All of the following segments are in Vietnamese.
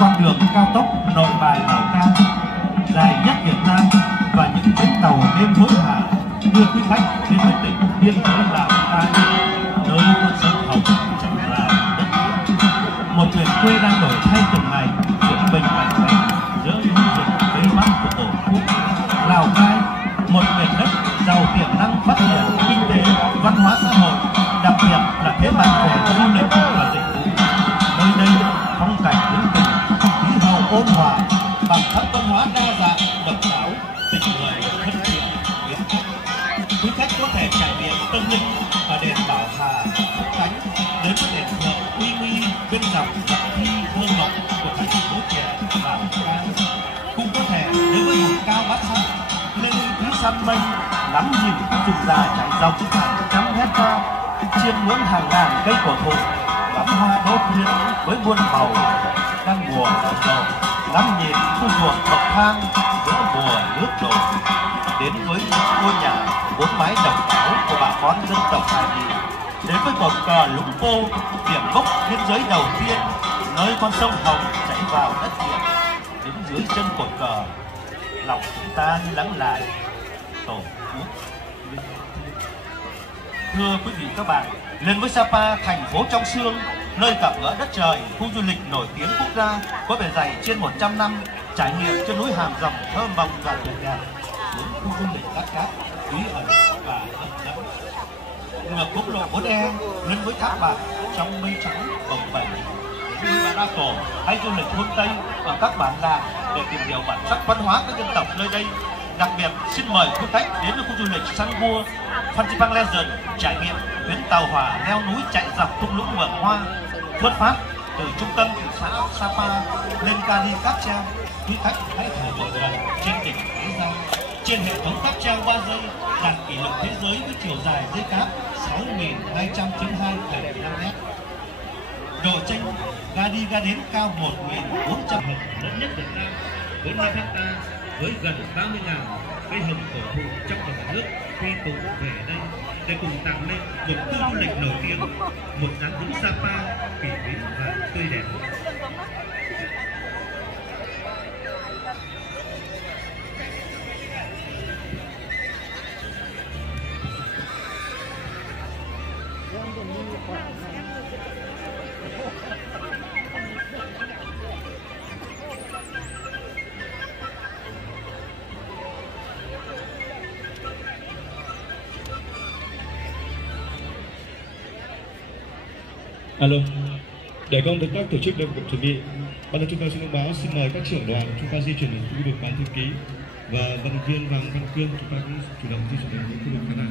con đường cao tốc Nội Bài Lào Cai dài nhất Việt Nam và những chuyến tàu đêm hối hả đưa quý khách đến với tỉnh biên giới Lào Cai, nơi con sông Hồng chảy vào đất nước. Một miền quê đang đổi thay từng ngày, chuyển bình mạnh mẽ giữa núi rừng phía bắc của Tổ quốc. Lào Cai, một miền đất giàu tiềm năng phát triển kinh tế, văn hóa xã hội, đặc biệt là thế mạnh về du lịch và dịch vụ. Nơi đây phong cảnh hữu tình, khí hậu ôn hòa, bản sắc văn hóa đa dạng, độc đáo, tình người thân thiện, hiếm khách. Quý khách có thể trải nghiệm tâm linh ở đền Bảo Hà, Phúc Khánh, đến với đền thờ uy nghi bên dòng dặm thi thơ mộng của thành phố trẻ Lào Cai. Cũng có thể đến với vùng cao Bát Sát, lên núi San Mây, ngắm nhìn các rừng già trải dọc hàng trăm hecta, chiêm ngưỡng hàng ngàn cây cổ thụ, ngắm hoa đốt thiên với muôn màu đang mùa nở rộ, ngắm nhìn khu ruộng bậc thang giữa mùa nước đổ, đến với những ngôi nhà bốn mái độc đáo của bà con dân tộc Hà Nhị, đến với cột cờ Lũng Pô, điểm mốc biên giới đầu tiên nơi con sông Hồng chảy vào đất Việt. Đứng dưới chân cột cờ, lòng chúng ta như lắng lại Tổ quốc. Thưa quý vị các bạn, lên với Sapa, thành phố trong sương, nơi gặp gỡ đất trời, khu du lịch nổi tiếng quốc gia có bề dày trên 100 năm, trải nghiệm trên núi Hàm Rồng thơ mộng và tuyệt đẹp, xuống khu du lịch Cát Cát bí ẩn và hấp dẫn. Ngược quốc lộ 4E lên với Thác Bạc trong mây trắng bồng bềnh, như Bà Đa Cổ hay du lịch Hôn Tây ở các bản làng để tìm hiểu bản sắc văn hóa các dân tộc nơi đây. Đặc biệt xin mời quý khách đến với khu du lịch San Vua Phan Xipang Legend trải nghiệm chuyến tàu hỏa leo núi chạy dọc thung lũng Vườn Hoa. Xuất phát từ trung tâm thị xã Sapa lên Kali Cáp Treo, quý khách hãy thử một lần trên đỉnh Thế Giang. Trên hệ thống cáp treo 3 giây đạt kỷ lục thế giới với chiều dài dây cáp 6.292,5 m. Độ chênh ga đi ga đến cao 1.400 m, lớn nhất Việt Nam với 5 hecta, với gần 30.000 cây hồng cổ thụ trong và ngoài nước quy tụ về đây để cùng tạo nên một khu du lịch nổi tiếng, một dáng đứng Sapa kỳ bí và tươi đẹp. Alo, để công tác tổ chức được chuẩn bị, ban đầu chúng tôi xin thông báo xin mời các trưởng đoàn chúng ta di chuyển đến khu vực ban thư ký và vận động viên Hoàng Văn Cương chúng ta cũng chủ động di chuyển đến khu vực khán đài.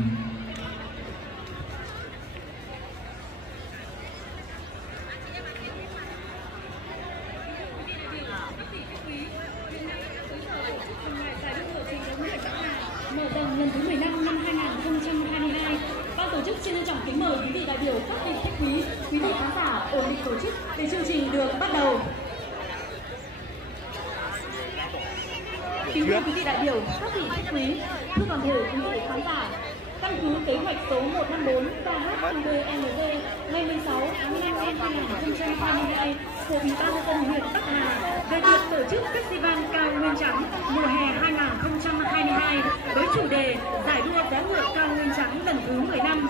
Mở rộng lần thứ 15 năm 2022, ban tổ chức xin trân trọng kính mời quý vị đại biểu, các vị khách quý, quý vị khán giả ổn định tổ chức để chương trình được bắt đầu. Kính thưa quý vị đại biểu, các vị khách quý, thưa toàn thể quý vị khán giả, căn cứ kế hoạch số 154 KHQBNG ngày 16 tháng 5 năm 2022 của Ủy ban nhân dân huyện Bắc Hà về việc tổ chức Festival Cao Nguyên Trắng mùa hè 2022 với chủ đề giải đua vó ngựa Cao Nguyên Trắng lần thứ 15,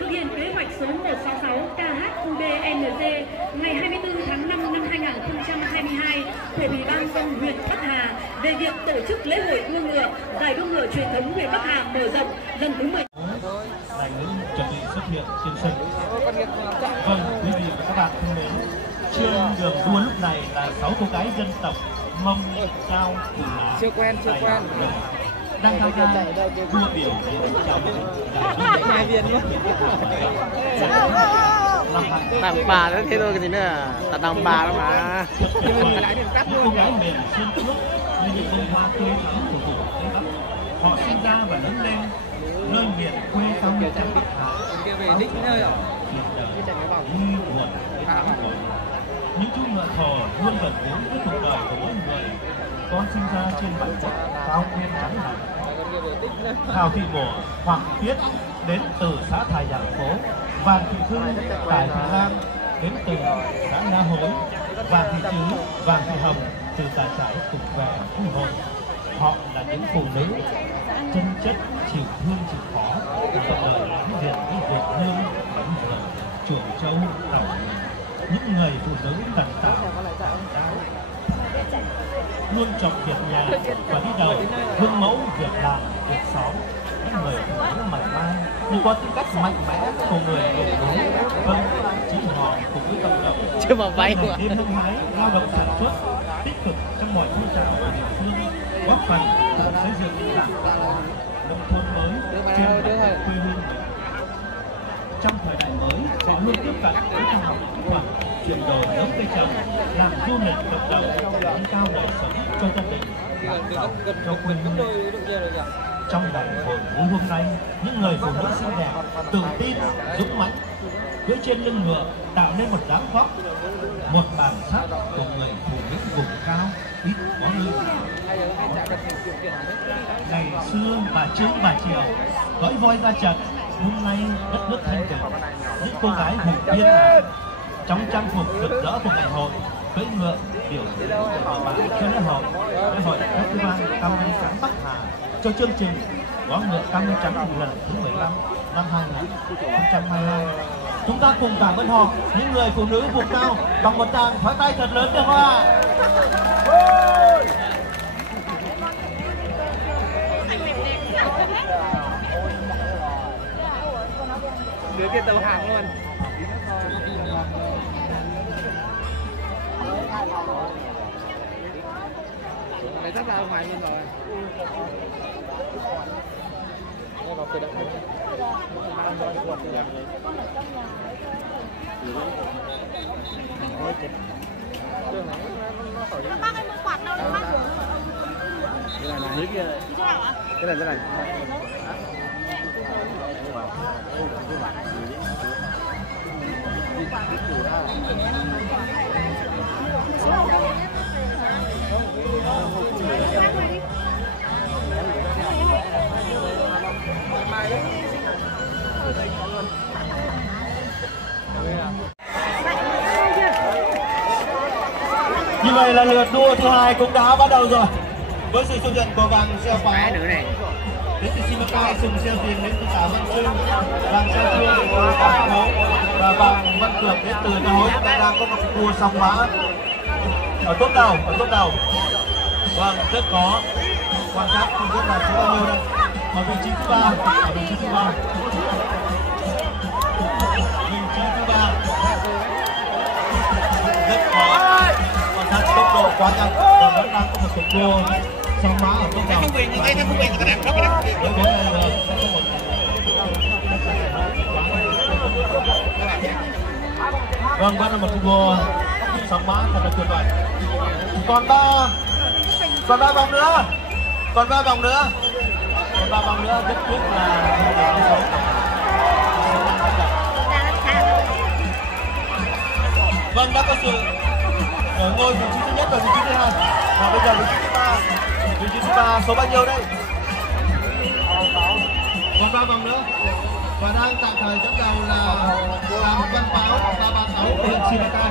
thực hiện kế hoạch số 166 KHQBNG ngày 24 tháng 5 năm 2022 của Ủy ban nhân dân huyện Bắc Hà về việc tổ chức lễ hội đua ngựa, giải đua ngựa truyền thống huyện Bắc Hà mở rộng lần thứ 10. Là những chuẩn bị xuất hiện trên sân. Vâng, quý vị và các bạn thân mến, trên đường đua lúc này là 6 cô gái dân tộc Mông, Chao, Cù Lá, chưa quen đang tham gia đua biểu diễn chào mừng giải hai viên luôn. Đàn bà đó thế thôi cái gì nữa, là đàn bà đó mà. Nhưng mình lại điểm cắt luôn. Cô gái miền Xuân Phước như những bông hoa tươi thắm của vùng Tây Bắc. Họ sinh ra và lớn lên nơi miền quê cao nguyên trắng Bắc Hà. Về đích nơi rồi. Vui buồn với thắng khổ. Những chú ngựa thổ luôn gần gũi với cuộc đời của mỗi người. Con sinh ra trên bản chất cao nguyên trắng này. Thảo Thị Bổ, Hoàng Thị Tuyết đến từ xã Thải Giảng Phố, Vàng Thị Thư, Tài Thị Lan đến từ xã Na Hối, Vàng Thị Chứ, Vàng Thị Hồng từ tài trại cùng về Phú Hội. Họ là những phụ nữ chân chất, chịu thương chịu khó, và đời láng diện với Việt Hương, Bánh Vợ, Chuồng Châu, Tàu. Những người phụ nữ tận tảo, luôn trọng việc nhà và đi đầu, gương mẫu việc làm, việc xóm. Những người phụ nữ mạnh mai nhưng có tính cách mạnh mẽ của người miền núi. Vâng, chính họ cùng với cộng đồng Chứ mà vay quá. đêm hăng hái lao động sản xuất, tích cực trong mọi phong trào của địa phương, góp phần tạo xây dựng đảng nông thôn mới trên quê hương. Trong thời đại mới, họ luôn tiếp cận với khoa học kỹ thuật, chuyển đổi giống cây trồng, làm du lịch cộng đồng, nâng cao đời sống cho gia đình, làm giàu cho quê hương. Trong đại hội vui hôm nay, những người phụ nữ xinh đẹp, tự tin, dũng mãnh, cưỡi trên lưng ngựa tạo nên một dáng vóc, một bản sắc của người phụ nữ vùng cao ít có nơi. Ngày xưa bà Trưng bà Triều gói voi ra trận, hôm nay đất nước thanh bình, những cô gái hùng biên trong trang phục rực rỡ của ngày hội cưỡi ngựa biểu diễn mở màn cho lễ hội Festival Cam Ly Trắng Bắc Hà cho chương trình Võ ngựa Cam Ly Trắng lần thứ 15 năm 2022. Chúng ta cùng cảm ơn họ, những người phụ nữ vùng cao, bằng một tràng pháo tay thật lớn được không ạ? Đứa kia tàu hàng luôn. Đấy chắc là ở ngoài luôn rồi. Bác ơi, mua quạt đâu bác? Cái này. Như vậy là lượt đua thứ hai cũng đã bắt đầu rồi, với sự xuất hiện của vàng xeo pháo đến từ Simacai, sừng xeo tiền đến từ Tả Văn Trưng, vàng xeo chua đến từ Tả Hấu và vàng Văn Cường đến từ Tả Hấu. Chúng ta đang có một cuộc đua song mã ở top đầu. Vâng, rất có quan sát không biết là số bao nhiêu đây, ở vị trí thứ ba, rất khó quan sát tốc độ quá nhanh và vẫn đang có một cuộc đua song mã ở top đầu. Không quyền cái đạp đó đó. Vâng, vẫn là một cuộc đua song mã thật là tuyệt vời. Còn ba vòng nữa, rất tiếc là vâng, đã có sự ở ngôi vị trí thứ nhất và vị trí thứ hai, và bây giờ vị trí thứ ba số bao nhiêu đây? Còn 3 vòng nữa và đang tạm thời dẫn đầu là Đàm Văn Báo 336 của huyện Simacai.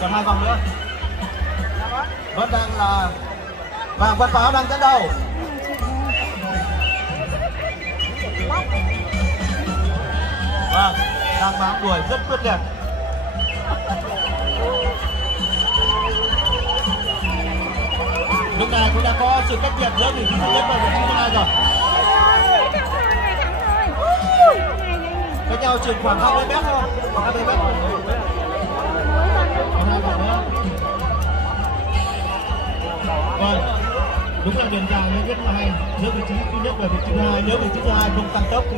Còn hai vòng nữa, vẫn đang là Vàng Văn Báo đang dẫn đầu. Vâng, đang bám đuổi rất quyết liệt. Lúc này cũng đã có sự cách biệt giữa vị trí thứ nhất và vị trí thứ hai rồi. Cách nhau chừng khoảng 20 mét thôi, 20 mét. Còn 2 vòng nữa. Vâng, đúng là điểm vàng mới rất là hay, giữa vị trí thứ nhất và vị trí thứ hai. Nếu vị trí thứ hai không tăng tốc thì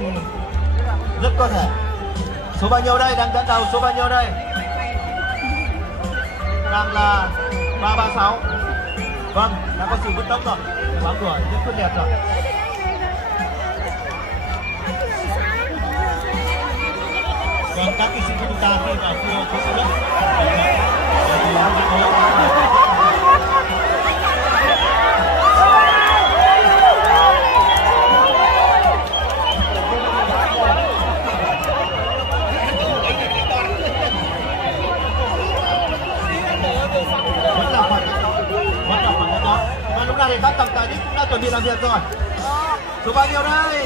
rất có thể. Số bao nhiêu đây? Đang dẫn đầu số bao nhiêu đây? Đang là 336. Vâng, đã có sự bứt tốc rồi, bám đuổi rất quyết liệt rồi. Vâng, các kỹ sĩ của chúng ta khi vào cua cũng rất cảnh sát trọng tài cũng đã chuẩn bị làm việc rồi. Số bao nhiêu đây?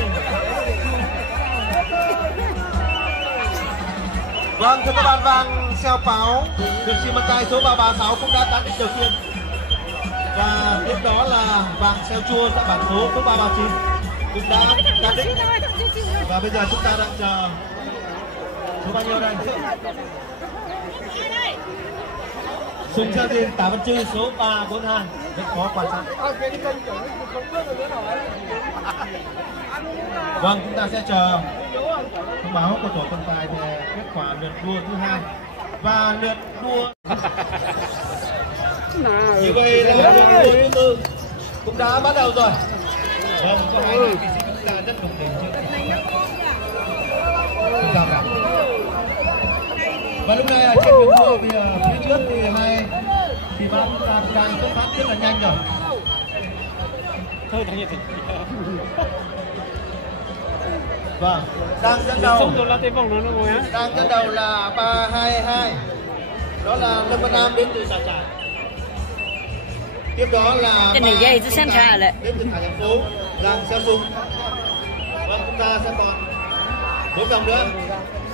Vâng, thưa các bạn, vàng xeo báo được Simacai số 336 cũng đã cán đích đầu tiên. Và tiếp đó là vàng xeo chua tại bảng số 339 cũng đã cán đích. Và bây giờ chúng ta đang chờ số bao nhiêu đây? Sùng Sa Diên Tả Văn Trư số 342 rất khó quan sát. Vâng, chúng ta sẽ chờ thông báo của tổ trọng tài về kết quả lượt đua thứ 2 và lượt đua như vậy là lượt đua thứ 4 cũng đã bắt đầu rồi. Vâng, có hai người kỳ sĩ chúng ta rất đồng tình chưa cả. Và lúc này ở trên đường đua thì phía trước thì hai thì ba chúng ta đang xuất phát rất là nhanh rồi. Thôi thằng nhiệt Vâng, đang dẫn đầu. Đang dẫn đầu là 322. Đó là Lâm Văn Nam đến từ Sà Trải. Tiếp đó là cái này dây rất xem xa lại. Đến từ Hải Thành Phố, Giang Xeo Sùng. Vâng, chúng ta sẽ còn 4 vòng nữa.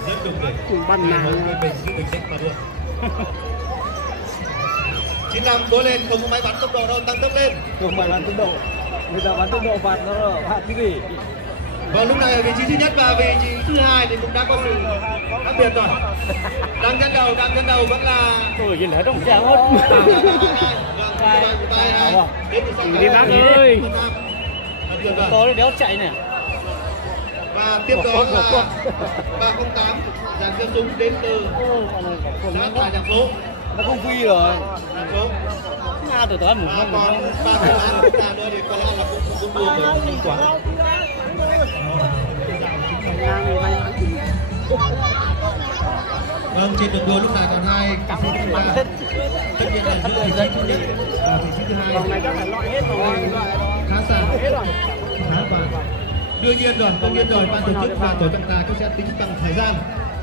Rất đồng tình. Bắn nào mình sẽ mà luôn. 95 cố lên, không có máy bắn tốc độ đâu, tăng tốc lên. không phải bắn tốc độ, người ta bắn tốc độ phạt nó là phạt cái gì. Và lúc này ở vị trí thứ nhất và vị trí thứ hai thì cũng đã có sự khác biệt rồi. Đang dẫn đầu vẫn là tôi nhìn thấy trong trang hết. Đi bác ơi, tôi đéo chạy nè. Và tiếp đó là 308 Giang Xeo Sùng đến từ xã Hải Thành Phố. Nó không phi rồi. Thành phố. Nga từ tối một còn 308 chúng ta nữa thì có lẽ là cũng đua với nhanh quá. Vâng, trên đường đua lúc này còn hai cặp tất nhiên là giữa vị trí thứ nhất và vị trí thứ hai. Vòng này chắc là loại hết rồi. Khá xa, khá vàng. Đương nhiên rồi, ban tổ chức và tổ trọng tài cũng sẽ tính bằng thời gian,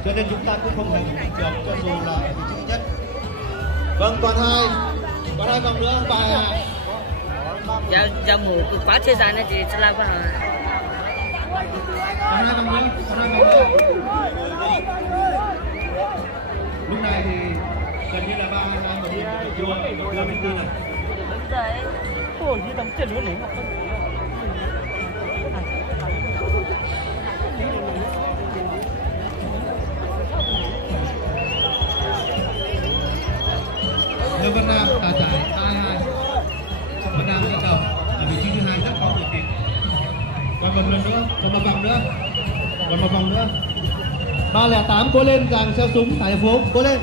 cho nên chúng ta cũng không phải được cho dù là ở vị trí thứ nhất. Vâng, còn hai vòng nữa bài Giờ ngủ quá thời gian này thì sẽ làm con rồi. Còn hai vòng nữa. Lúc này thì gần như là 322 và đi đua bên tư này. Ôi, như tấm chân luôn này mà không. Lâm Văn Nam Tà Trải 22. Văn Nam dẫn đầu ở vị trí thứ hai rất có tự tin. Còn một lần nữa, còn một vòng nữa. 308 cố lên, Giang Xeo Sùng Hải Thành Phố cố lên.